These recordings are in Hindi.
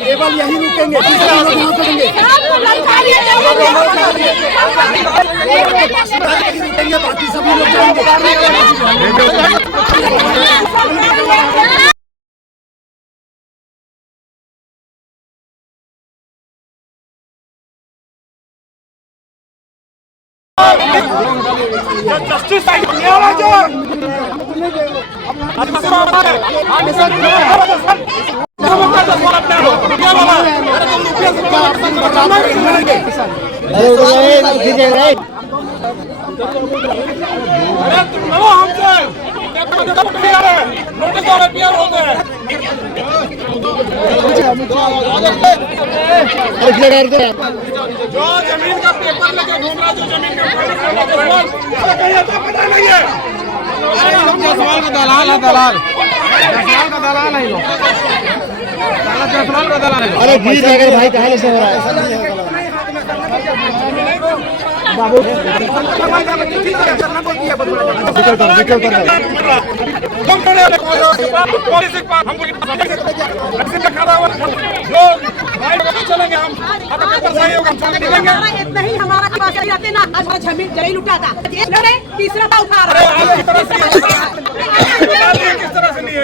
केवल यही रुकेंगे, दूसरा लोग यहाँ करेंगे। रुकेंगे, बाकी सभी लोग जाएंगे। जस्टिस जो जमीन का पेपर लेके घूम रहा, जो जमीन का पता नहीं है। जसवाल का दलाल है, दलाल जसवाल का दलाल है, जसवाल का दलाल है। अरे बीच अगर भाई कहाँ से हो रहा है बाबू चलेंगे हम इतना ही हमारा जाते ना, आज जमीन जमीन लुटा था, तीसरा था उठा रहा है। किस तरह से नहीं है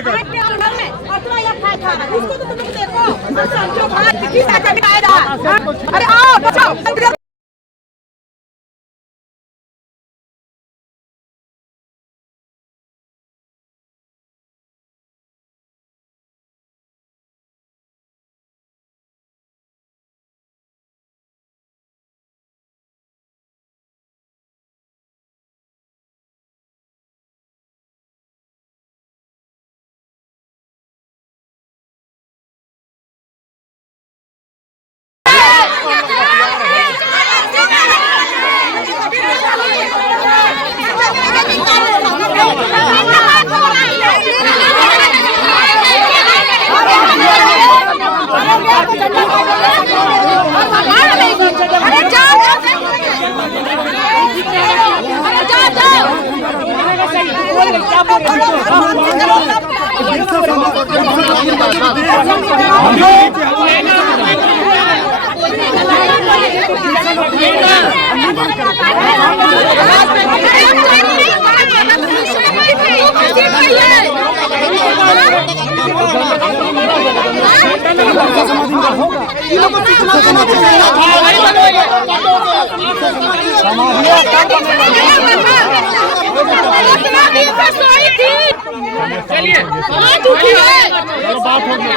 अरे आओ बचाओ। चलिए बात होगी।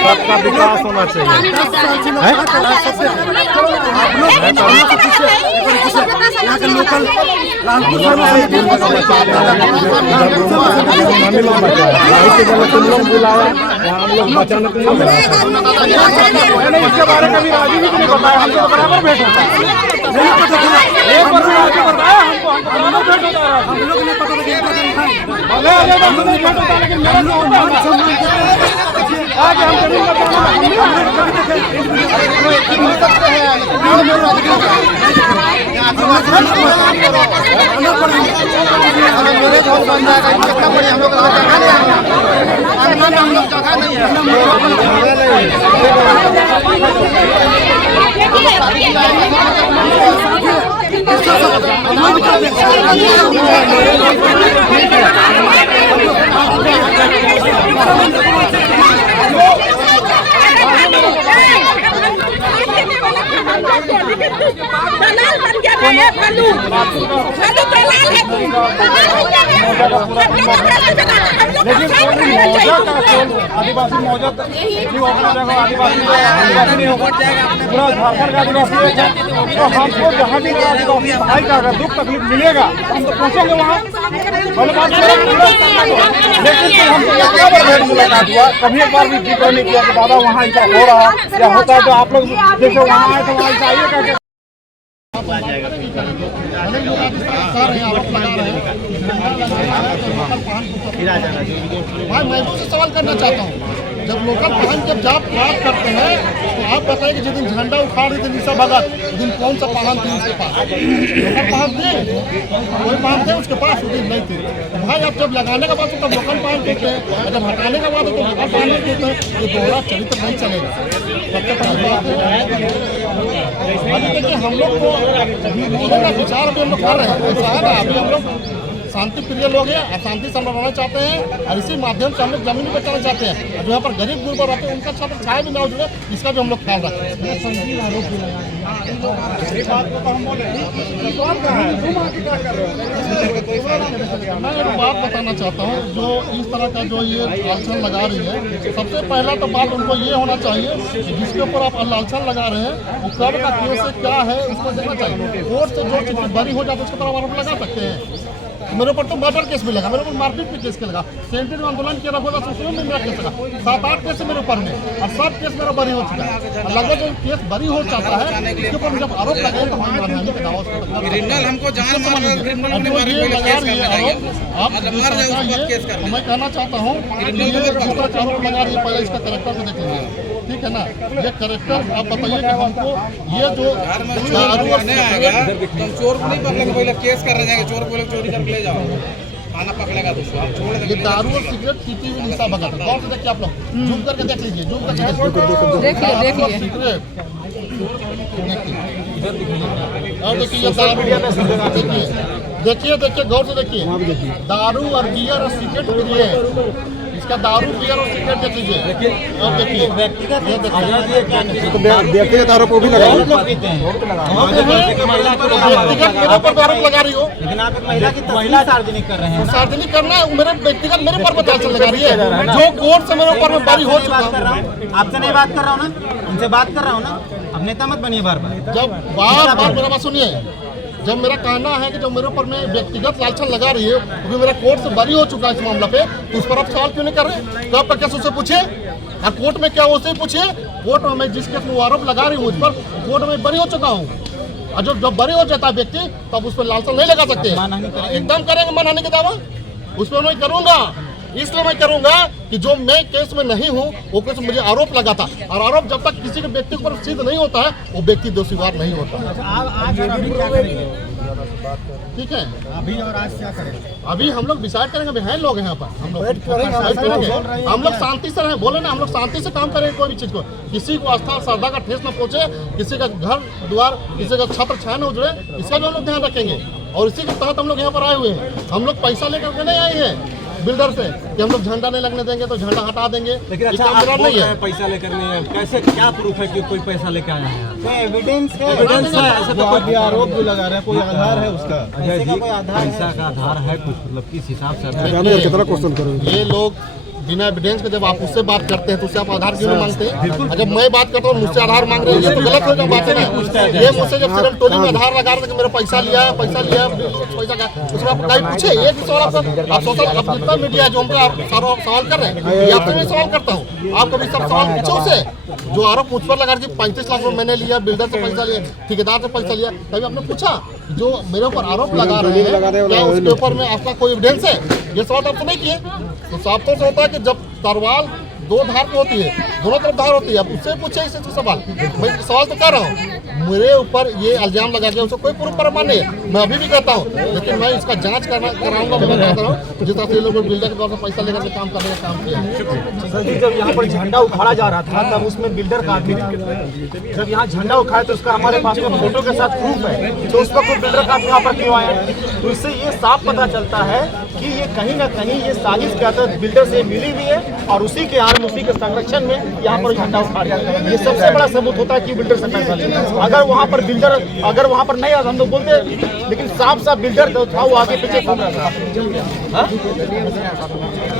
सबका विकास होना चाहिए। यहाँ के लोकल इसके बारे में कभी राजू भी नहीं बताया, हमको बराबर भेंट होता है। एक बार भी राजू बताया हमको, बराबर भेंट होता है। हम लोग ने पता लगे भले भेंट होता है, लेकिन मेरा जो होता है आगे हम जमीन का मेरे बहुत बन जाएगा, कितना बड़ी हम लोग जगह नहीं है। दलाल बन गया है भालू, भालू दलाल है। आदिवासी मौजूद आदिवासी पूरा झारखंड का आदिवासी है, तो हमको जहाँ भी भाई का अगर दुख तकलीफ मिलेगा हम तो पहुँचेंगे वहाँ। लेकिन हमको कितना बार भेंट मुलाकात हुआ, कभी एक बार भी जिक्र नहीं किया कि दादा वहाँ ऐसा हो रहा या होता है, तो आप लोग जैसे वहाँ आए तो वहाँ ऐसा आइए करके साथ बात करेंगे ही करेंगे। भले ही लोग आज इस तरह कर रहे हैं, आरोप लगा रहे हैं, झंडा लगाना है तो लोकल वाहन को भाई मैं तो सवाल करना चाहता हूँ, जब लोकल वाहन जब बात करते हैं तो आप बताइए कि जिस दिन झंडा उखाड़ रही थी निशा भगत, उस दिन कौन सा वाहन थी उसके पास? लोकल वाहन थे, कोई वाहन थे उसके पास? उस दिन नहीं थे। तो भाई आप जब लगाने का बात हो तब लोकल वाहन कहते हैं, और जब हटाने का बात हो तो लोकल वाहन नहीं कहते हैं। ये दोहरा चरित्र नहीं चलेगा। सबसे पहली बात है अभी देखिए हम लोग को बोलने का विचार अभी हम लोग कर रहे हैं, ऐसा है ना, अभी हम लोग शांति प्रिय लोग हैं, अशांति संभालना चाहते हैं और इसी माध्यम से हम लोग जमीन बेचना चाहते हैं। और जो यहाँ पर गरीब गुरबा रहते हैं उनका छात्र छाया भी ना जुड़े, इसका भी हम लोग ख्याल रखते हैं। मैं एक बात बताना चाहता हूँ, जो इस तरह का जो ये लालछन लगा रही है, सबसे पहला तो बात उनको ये होना चाहिए कि जिसके ऊपर आप लालछन लगा रहे हैं वो कब का केस है, क्या है, उसको देखना चाहिए। कोर्ट से जो चीज़ बरी हो जाती है उसके ऊपर आरोप लगा सकते हैं। मेरे ऊपर तो मर्डर केस भी लगा, मेरे ऊपर मारपीट भी केस के लगा, सेंट्रल आंदोलन किया रखा उसमें मेरा केस लगा, 7-8 केस मेरे ऊपर में, और सब केस मेरा बरी हो चुका है। और लगभग जब केस बरी हो जाता है उसके ऊपर जब आरोप लगाए तो हम मानहानि का दावा क्रिमिनल हमको जान मार क्रिमिनल को मार के लगा रही है आरोप। आप मैं कहना चाहता हूँ कि ये दूसरा आरोप लगा रही है, पहले इसका करेक्टर को देख लीजिए, ठीक है ना। ये करेक्टर आप बताइए कि हमको ये जो दारू आएगा तुम चोर को नहीं पकड़ेंगे, पहले केस करने जाएंगे, चोर को चोरी करके ले जाओ, खाना पकड़ेगा तो छोड़ देंगे। ये दारू और सिगरेट पीती हुई निशा भगत, गौर से देखिए आप लोग, जूम करके देख लीजिए, जूम करके देखिए सिगरेट, और देखिए ये दारू, देखिए गौर से देखिए, दारू और बियर और सिगरेट पी रही है, इसका दारू बियर और सिगरेट देख लीजिए, और देखिए व्यक्तिगत आरोप भी लगा व्यक्तिगत मेरे ऊपर आरोप लगा रही हो, लेकिन आप एक महिला की तस्वीर सार्वजनिक कर रहे हैं। सार्वजनिक करना है, मेरे व्यक्तिगत मेरे ऊपर लालछन लगा रही है, जो कोर्ट से मेरे ऊपर में बरी हो चुका है। आपसे नहीं बात कर रहा हूँ ना, उनसे बात कर रहा हूँ ना, अब नेता मत बनिए बार बार। जब बार मेरा बात सुनिए, जब मेरा कहना है कि जो मेरे ऊपर में व्यक्तिगत लालछन लगा रही है वो भी मेरा कोर्ट से बरी हो चुका है इस मामला पे, तो उस पर आप सवाल क्यों नहीं कर रहे? तो आपका केस उससे पूछिए, और कोर्ट में क्या उससे ही पूछिए। कोर्ट में मैं जिस केस में आरोप लगा रही हूँ उस पर कोर्ट में बरी हो चुका हूँ, और जब बरी हो जाता है व्यक्ति तब उस पर लालछन नहीं लगा सकते। एकदम करेंगे मानहानि का दावा, उस पर मैं करूँगा, इसलिए मैं करूंगा कि जो मैं केस में नहीं हूं वो केस मुझे आरोप लगा था, और आरोप जब तक किसी के व्यक्ति पर सिद्ध नहीं होता है वो व्यक्ति दोषीवार नहीं होता। ठीक है, अभी और आज क्या करें? अभी हम लोग डिसाइड करेंगे, अभी हैं लोग यहाँ पर, हम लोग शांति से रहें, बोले ना हम लोग शांति से काम करेंगे। कोई भी चीज को, किसी को आस्था श्रद्धा का ठेस न पहुंचे, किसी का घर द्वार, किसी का छत्र छाया न उजड़े, इसका भी हम लोग ध्यान रखेंगे। और इसी के तहत हम लोग यहाँ पर आए हुए हैं। हम लोग पैसा लेकर के नहीं आए हैं बिल्डर से कि हम लोग झंडा नहीं लगने देंगे तो झंडा हटा देंगे, लेकिन अच्छा आप बोल रहे हैं पैसा लेकर नहीं है, कैसे क्या प्रूफ है कि कोई पैसा लेकर आया है? कोई एविडेंस है? एविडेंस है, ऐसे तो कोई आरोप भी लगा रहे हैं, कोई आधार है उसका? अजय जी, पैसा का आधार है कुछ, मतलब किस हिसाब से कितना क्वेश्चन करोगे? ये लोग बिना एविडेंस के जब आप उससे बात करते हैं तो उससे आप आधार क्यों नहीं मांगते हैं? जब मैं बात करता हूँ मुझसे आधार मांग रहे हैं, ये तो गलत हो जाए बात है ना। ये मुझसे जब सिर्फ टोली में आधार लगा रहे थे कि मेरा पैसा लिया पैसा का, उसमें आप कहीं पूछे एक ही सवाल आप सोशल अब जितना मीडिया जो हमको आप सवाल कर रहे हैं, ये आपसे मैं सवाल करता हूँ, आप कभी सब सवाल पूछो उससे। जो आरोप मुझ पर लगा कि 35 लाख रुपए मैंने लिया, बिल्डर से पैसा लिया, ठेकेदार से पैसा लिया, कभी आपने पूछा जो मेरे ऊपर आरोप लगा रहे हैं क्या उसके ऊपर में आपका कोई एविडेंस है? ये सवाल आपसे नहीं किए। तो साफ तौर से होता है कि जब तलवार दो धार की होती है, दोनों तरफ धार होती है, अब उससे पूछे इसे सवाल। मैं सवाल तो कर रहा हूँ, मेरे ऊपर ये इल्जाम लगा के उसको कोई पूर्व प्रमाण नहीं है, मैं अभी भी कहता हूँ, लेकिन मैं इसका जांच कराऊंगा। मैं कहता हूँ जिस तरह से लोग बिल्डर के तौर पर पैसा लेकर के काम करने का काम किया है। सर जी, जब यहाँ पर झंडा उखाड़ा जा रहा था तब उसमें बिल्डर का आदमी था। जब यहाँ झंडा उखाड़ा तो उसका हमारे पास में फोटो के साथ प्रूफ है, तो उस वक्त बिल्डर का यहाँ पर क्यों आया? तो इससे ये साफ पता चलता है कि ये कहीं ना कहीं ये साजिश के तहत बिल्डर से मिली हुई है, और उसी के आड़ उसी के संरक्षण में यहाँ पर झंडा उखाड़ा। ये सबसे बड़ा सबूत होता है कि बिल्डर से पैसा लेता है। अगर वहाँ पर बिल्डर नहीं आता हम लोग बोलते, लेकिन साफ साफ बिल्डर जो था वो आगे पीछे घूम रहा था,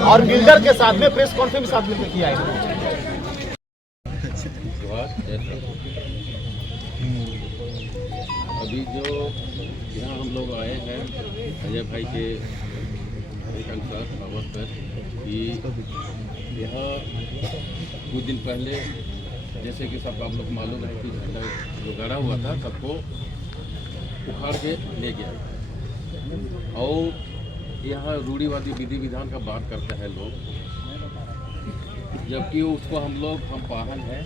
और बिल्डर के साथ में प्रेस कॉन्फ्रेंस साथ में किया है। अभी जो यहाँ हम लोग आए हैं अजय भाई के एक अनुसार बाबत पर कि यहाँ कुछ दिन पहले जैसे कि सब आप लोग मालूम है कि झंडा जो गड़ा हुआ था सबको उखाड़ के ले गया। और यहाँ रूढ़िवादी विधि विधान का बात करते हैं लोग, जबकि उसको हम पाहन है,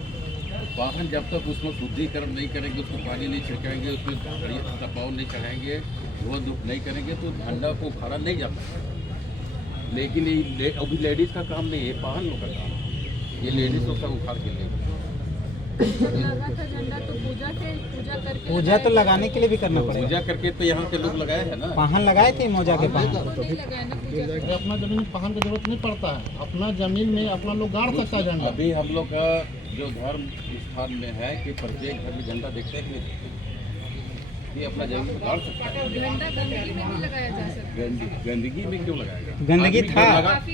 वाहन जब तक उसमें शुद्धिकरण नहीं करेंगे, उसको पानी नहीं छिड़काएंगे, उसमें दबाव नहीं चढ़ाएंगे, धुआं धूप नहीं करेंगे तो झंडा को उखाड़ा नहीं जाता। लेकिन ये अभी लेडीज़ का काम नहीं है, वाहन लोग का काम है। ये लेडीज़ लोग सब उखाड़ के ले झंडा तो पूजा तो लगाने के लिए भी करना पड़ेगा। पूजा करके तो यहाँ के लोग लगाए हैं ना, वाहन लगाए थे मौजा के पाहन। अपना जमीन में वाहन की जरूरत नहीं पड़ता है, अपना जमीन में अपना लोग गाड़ सकता है झंडा। अभी हम लोग का जो धर्म स्थान में है कि प्रत्येक घर में झंडा देखते हैं कि ये अपना जमीन में गाड़ सकता है। झंडा गंदगी में नहीं लगाया जा सकता। गंदगी में क्यों लगाएगा? गंदगी था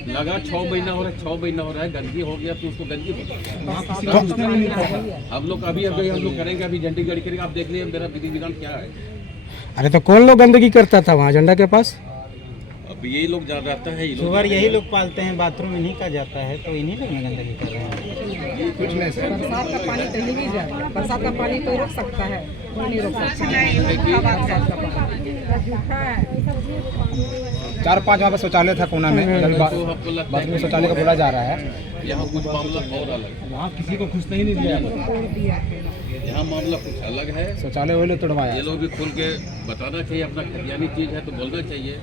लगा 6 महीना हो रहा है, 6 महीना हो रहा है, गंदगी हो गया तो उसको गंदगी हम लोग अभी हम लोग करेंगे, अभी झंडी गाड़ी करेंगे। आप देख लीजिए मेरा विधि विधान क्या है। अरे तो कौन लोग गंदगी करता था वहाँ झंडा के पास? अब यही लोग जा रहता है, सुअर यही लोग पालते हैं, बाथरूम में नहीं का जाता है तो इन्हीं लोग में गंदगी कर रहे हैं। बरसात का पानी तो ही नहीं जाए, बरसात का पानी तो रोक सकता है, कोई नहीं रोक सकता। 4-5 वहाँ पर शौचालय था कोना में, बाथरूम शौचालय का बोला जा रहा है। यहाँ कुछ मामला और अलग है, वहाँ किसी को घुस नहीं दिया, यहाँ मामला कुछ अलग है। शौचालय वो लोग तोड़वाया। ये लोग भी खुल के बताना चाहिए, अपना खतियानी चीज़ है तो बोलना चाहिए।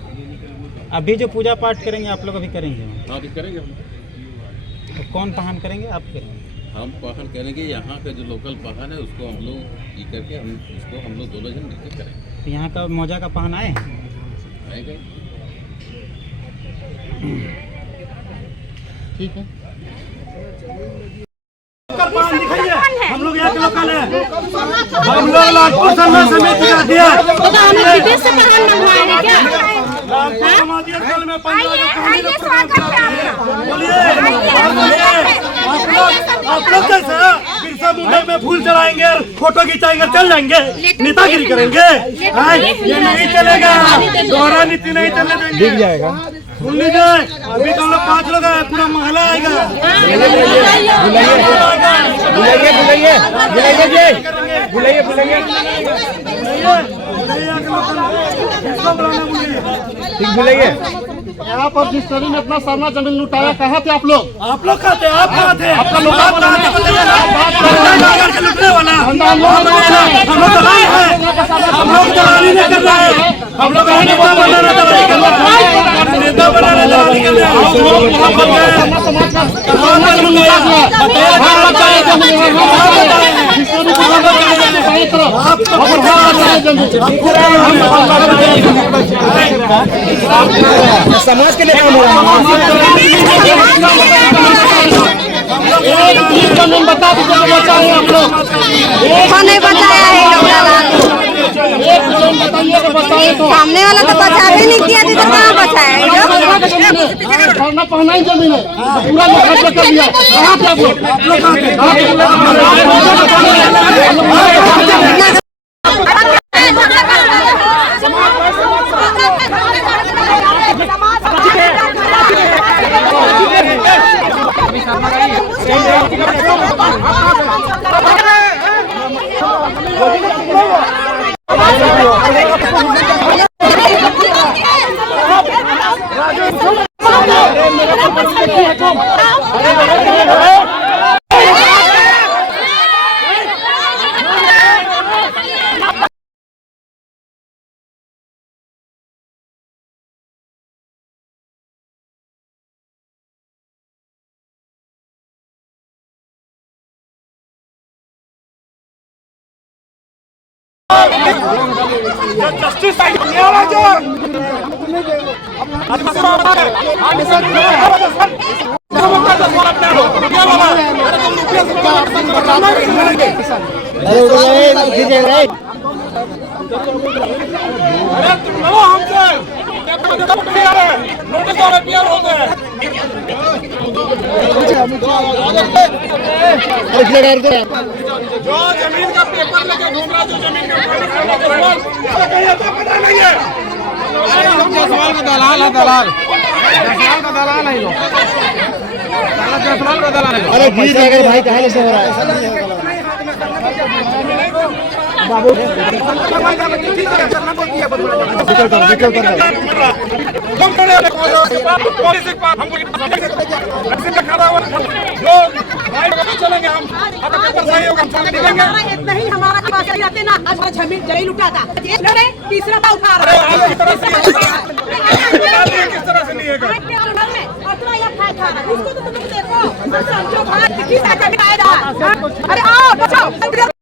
अभी जो पूजा पाठ करेंगे आप लोग अभी करेंगे? हाँ अभी करेंगे हम। तो कौन पाहन करेंगे? आप करेंगे? हम पाहन करेंगे, यहाँ का जो लोकल पाहन है उसको हम लोग ये करके हम लोग दोनों जन मिलकर करेंगे। तो यहाँ का मौजा का पाहन आए हैं? आएंगे। ठीक है। हम लोग यहाँ के लोकल है, हम लोग लालपुर संघ समिति का दिया विदेश से पाहन मंगवाएंगे क्या? कल में आप लोग कैसे बिरसा मुंडा में फूल चढ़ाएंगे, फोटो खिंचाएंगे, चल जाएंगे, नेतागिरी करेंगे? ये नहीं चलेगा, दोहरा नीति नहीं चलने देंगे। दिख जाएगा। सुन लीजिए, अभी तो हम लोग 5 लोग आए, पूरा मोहल्ला आएगा। बुलाइए। यहाँ पर जिस तरह में अपना सामना जमीन लुटाया, कहाँ थे आप लोग? आप लोग कहाँ थे? आप कहाँ थे? आपका लोग लुटने वाला हम लोग दलाल है, हम लोग दलाली नहीं कर रहे हैं, हम लोग नेता बनाना दलाली कर रहे हैं, नेता बनाना दलाली कर रहे हैं। समाज के लिए काम हो रहा है। बता दीजिए बचाए हम लोग, नहीं बताया है, बताइए तो। सामने वाला तो बचा भी नहीं किया, तो कहाँ बचाया? खाना पहना ही जमीन है, पूरा खर्चा कर दिया। कहाँ थे आप लोग? जस्टिस जो जमीन का पेपर लेके घूम रहा, जो जमीन का पता नहीं है। सवाल का दलाल है, दलाल का दलाल है लोग, का दलाल है। अरे भाई कहाँ से हो रहा है? चलेंगे हम इतना ही हमारा रहते ना आज जमीन जमीन लुटा था तीसरा था उठा रहा किस तरह से नहीं है इसको तो तुम देखो समझो अरे आओ बचाओ